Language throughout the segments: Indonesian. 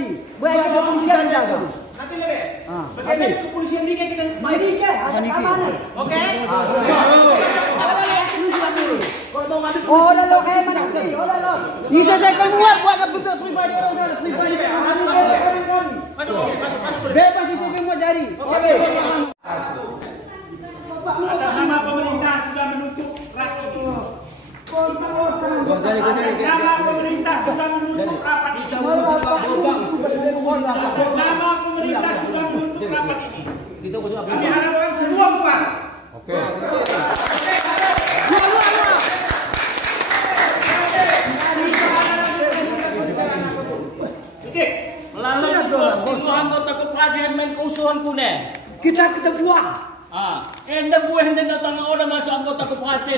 di. Baik kepolisian jaga. Nanti lebih. Bagaimana kepolisian ni kita Ini ke ada keamanan. Okey. Oh, dah lo kayak mana ni? Oh, dah lo. Ini saya kan buat keputusan pribadi orang pribadi. Bebas itu semua dari. Okey. Atas nama pemerintah sudah menutup rapat ini. Atas nama pemerintah sudah menutup rapat ini. Atas nama pemerintah sudah menutup rapat ini. Kami harapkan semua bubar. Oke. Melalui dua anggota koperasi yang main keusuhan kuning. Kita buat. Anda buah yang datang orang masuk anggota koperasi.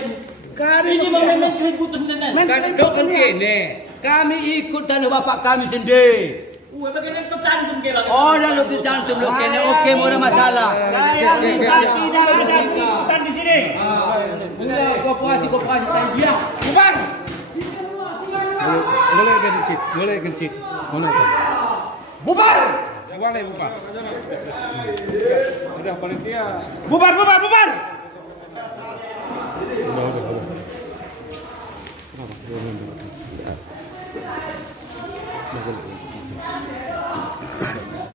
Ini memang keributan nenek. Kan kene. Kami ikut dan bapak kami sendiri. Bagaimana tercantum ke bang? Oh, dah lu tercantum lu kene. Oke, mau ada masalah. Saya minta tidak ada ikutan di sini. Mula koperasi tadi dia. Bubar. Boleh kencit. Mana tu? Bubar. Boleh buka. Sudah panitia. Bubar. Udah.